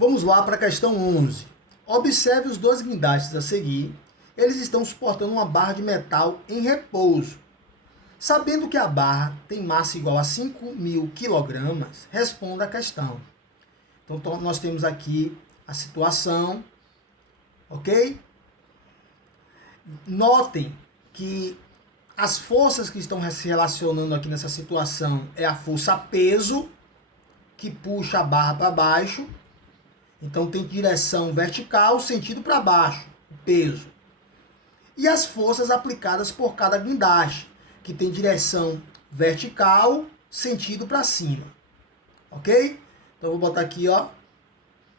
Vamos lá para a questão 11. Observe os dois guindastes a seguir. Eles estão suportando uma barra de metal em repouso. Sabendo que a barra tem massa igual a 5.000 kg, responda a questão. Então, nós temos aqui a situação, ok? Notem que as forças que estão se relacionando aqui nessa situação é a força peso, que puxa a barra para baixo. Então, tem direção vertical, sentido para baixo, o peso. E as forças aplicadas por cada guindaste, que tem direção vertical, sentido para cima. Ok? Então, eu vou botar aqui, ó,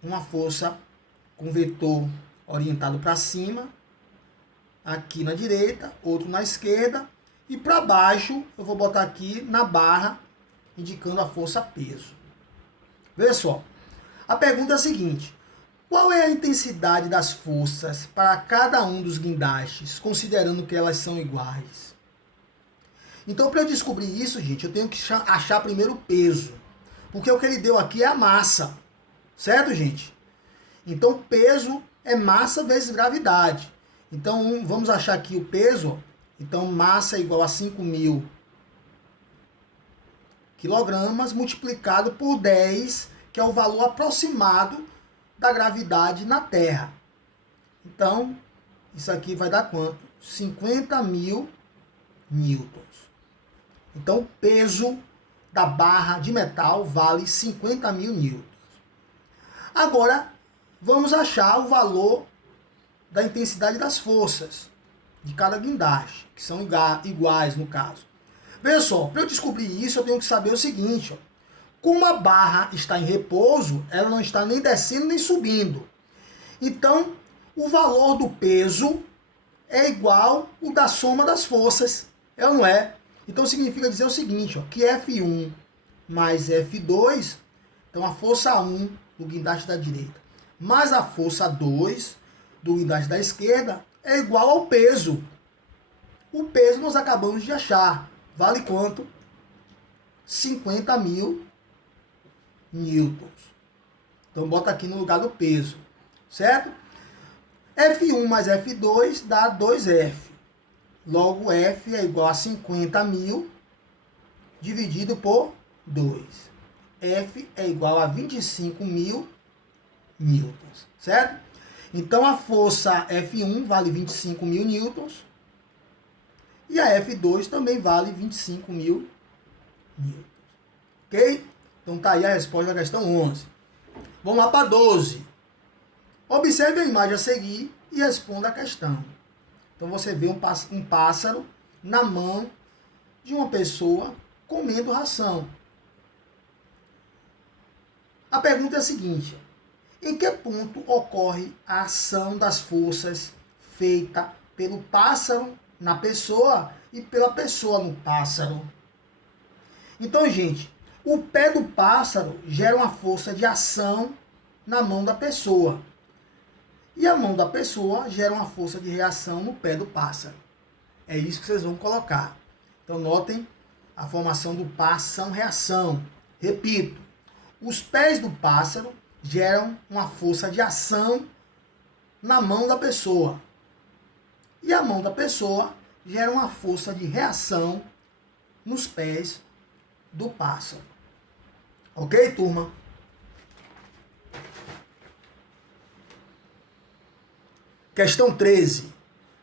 uma força com vetor orientado para cima, aqui na direita, outro na esquerda, e para baixo eu vou botar aqui na barra, indicando a força peso. Veja só, a pergunta é a seguinte: qual é a intensidade das forças para cada um dos guindastes, considerando que elas são iguais? Então, para eu descobrir isso, gente, eu tenho que achar primeiro o peso, porque o que ele deu aqui é a massa, certo, gente? Então, peso é massa vezes gravidade. Então, vamos achar aqui o peso. Então, massa é igual a 5.000 kg multiplicado por 10, que é o valor aproximado da gravidade na Terra. Então, isso aqui vai dar quanto? 50.000 newtons. Então, o peso da barra de metal vale 50.000 newtons. Agora, vamos achar o valor da intensidade das forças de cada guindaste, que são iguais no caso. Veja só, para eu descobrir isso, eu tenho que saber o seguinte, ó. Como a barra está em repouso, ela não está nem descendo nem subindo. Então, o valor do peso é igual ao da soma das forças. É ou não é? Então, significa dizer o seguinte, ó, que F1 mais F2, então a força 1 do guindaste da direita, mais a força 2 do guindaste da esquerda, é igual ao peso. O peso nós acabamos de achar. Vale quanto? 50.000 newtons. Então, bota aqui no lugar do peso. Certo? F1 mais F2 dá 2F. Logo, F é igual a 50.000 dividido por 2. F é igual a 25.000 newtons. Certo? Então, a força F1 vale 25.000 newtons. E a F2 também vale 25.000 newtons. Ok? Então, tá aí a resposta da questão 11. Vamos lá para 12. Observe a imagem a seguir e responda a questão. Então, você vê um pássaro na mão de uma pessoa comendo ração. A pergunta é a seguinte: em que ponto ocorre a ação das forças feita pelo pássaro na pessoa e pela pessoa no pássaro? Então, gente, o pé do pássaro gera uma força de ação na mão da pessoa. E a mão da pessoa gera uma força de reação no pé do pássaro. É isso que vocês vão colocar. Então, notem a formação do ação-reação. Repito, os pés do pássaro geram uma força de ação na mão da pessoa. E a mão da pessoa gera uma força de reação nos pés do pássaro. Ok, turma? Questão 13.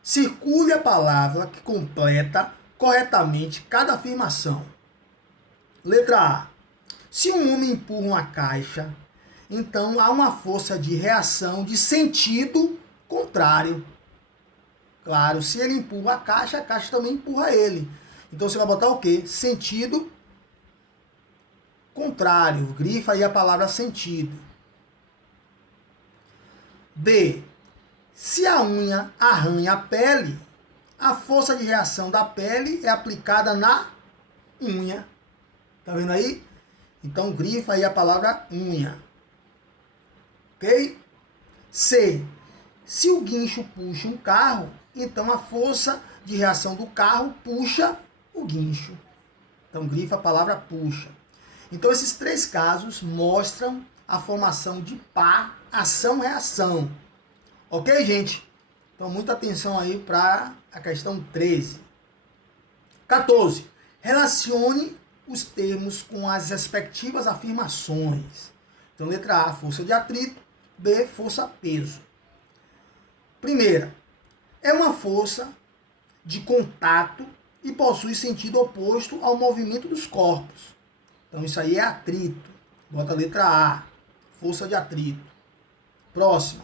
Circule a palavra que completa corretamente cada afirmação. Letra A. Se um homem empurra uma caixa, então há uma força de reação de sentido contrário. Claro, se ele empurra a caixa também empurra ele. Então você vai botar o quê? Sentido contrário. Grifa aí a palavra sentido. B. Se a unha arranha a pele, a força de reação da pele é aplicada na unha. Tá vendo aí? Então grifa aí a palavra unha. Ok? C. Se o guincho puxa um carro, então a força de reação do carro puxa o guincho. Então grifa a palavra puxa. Então, esses três casos mostram a formação de par, ação-reação. Ok, gente? Então, muita atenção aí para a questão 13. 14. Relacione os termos com as respectivas afirmações. Então, letra A, força de atrito. B, força-peso. Primeira, é uma força de contato e possui sentido oposto ao movimento dos corpos. Então, isso aí é atrito. Bota a letra A, força de atrito. Próxima.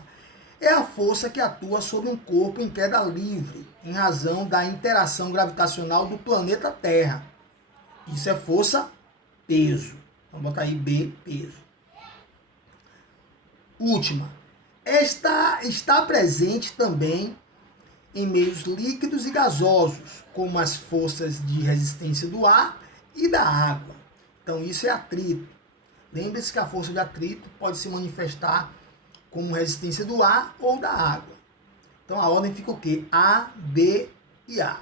É a força que atua sobre um corpo em queda livre, em razão da interação gravitacional do planeta Terra. Isso é força-peso. Então, bota aí B, peso. Última. Está presente também em meios líquidos e gasosos, como as forças de resistência do ar e da água. Então, isso é atrito. Lembre-se que a força de atrito pode se manifestar como resistência do ar ou da água. Então, a ordem fica o quê? A, B e A.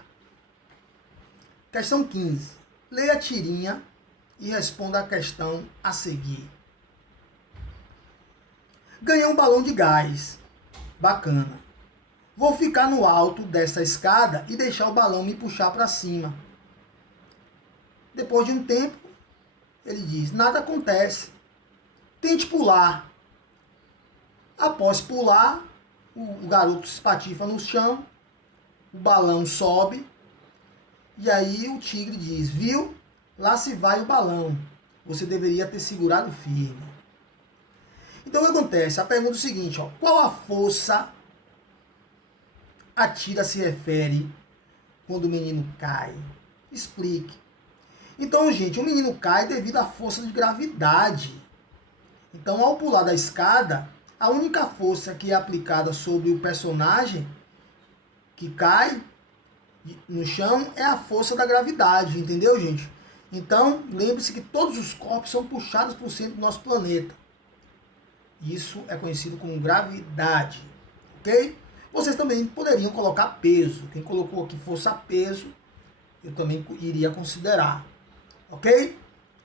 Questão 15. Leia a tirinha e responda a questão a seguir. Ganhei um balão de gás. Bacana. Vou ficar no alto dessa escada e deixar o balão me puxar para cima. Depois de um tempo, ele diz, nada acontece. Tente pular. Após pular, o garoto se espatifa no chão, o balão sobe, e aí o tigre diz, viu? Lá se vai o balão. Você deveria ter segurado firme. Então o que acontece? A pergunta é o seguinte, ó, qual a força a tira se refere quando o menino cai? Explique. Então, gente, o menino cai devido à força de gravidade. Então, ao pular da escada, a única força que é aplicada sobre o personagem que cai no chão é a força da gravidade, entendeu, gente? Então, lembre-se que todos os corpos são puxados para o centro do nosso planeta. Isso é conhecido como gravidade, ok? Vocês também poderiam colocar peso. Quem colocou aqui força-peso, eu também iria considerar, ok?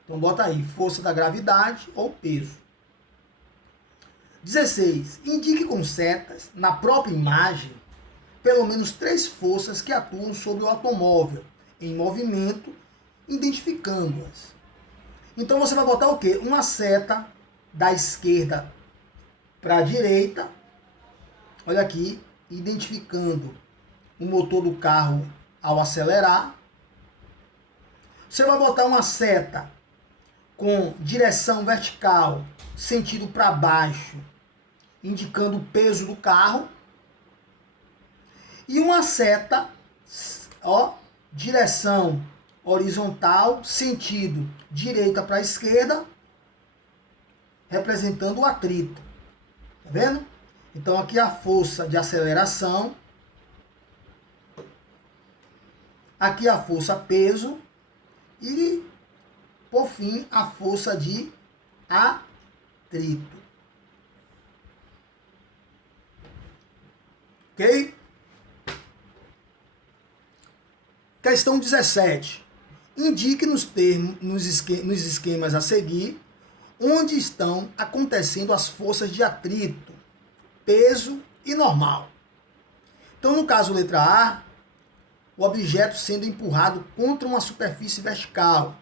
Então, bota aí, força da gravidade ou peso. 16. Indique com setas, na própria imagem, pelo menos 3 forças que atuam sobre o automóvel, em movimento, identificando-as. Então, você vai botar o quê? Uma seta da esquerda para a direita, olha aqui, identificando o motor do carro ao acelerar. Você vai botar uma seta com direção vertical, sentido para baixo, indicando o peso do carro. E uma seta, ó, direção horizontal, sentido direita para esquerda, representando o atrito. Tá vendo? Então aqui a força de aceleração, aqui a força peso e, por fim, a força de atrito. Ok? Questão 17. Indique nos esquemas a seguir onde estão acontecendo as forças de atrito, peso e normal. Então, no caso letra A, o objeto sendo empurrado contra uma superfície vertical.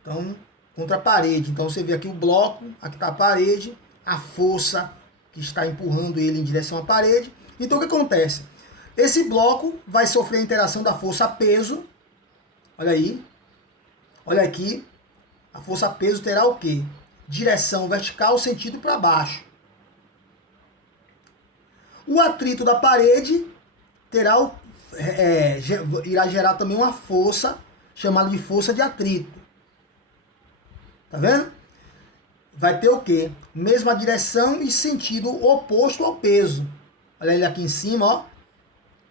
Então, contra a parede. Então, você vê aqui o bloco, aqui está a parede, a força que está empurrando ele em direção à parede. Então, o que acontece? Esse bloco vai sofrer a interação da força peso. Olha aí. Olha aqui. A força peso terá o quê? Direção vertical, sentido para baixo. O atrito da parede terá irá gerar também uma força chamada de força de atrito. Tá vendo? Vai ter o quê? Mesma direção e sentido oposto ao peso. Olha ele aqui em cima, ó.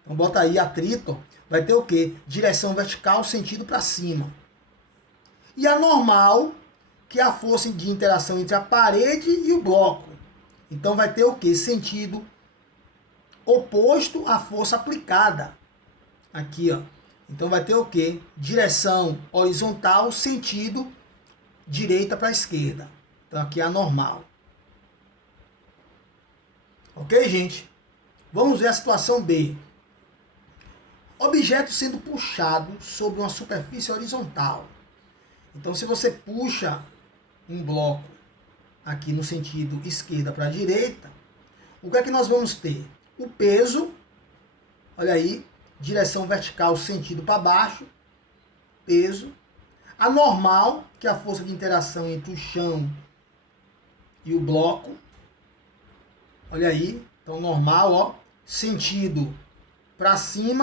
Então bota aí atrito, vai ter o quê? Direção vertical, sentido para cima. E a normal, que é a força de interação entre a parede e o bloco. Então vai ter o quê? Sentido oposto à força aplicada. Aqui, ó. Então vai ter o quê? Direção horizontal, sentido direita para esquerda. Então aqui é a normal. Ok, gente? Vamos ver a situação B. Objeto sendo puxado sobre uma superfície horizontal. Então, se você puxa um bloco aqui no sentido esquerda para direita, o que é que nós vamos ter? O peso, olha aí, direção vertical, sentido para baixo, peso. A normal, que é a força de interação entre o chão e o bloco. Olha aí, então normal, ó, sentido para cima.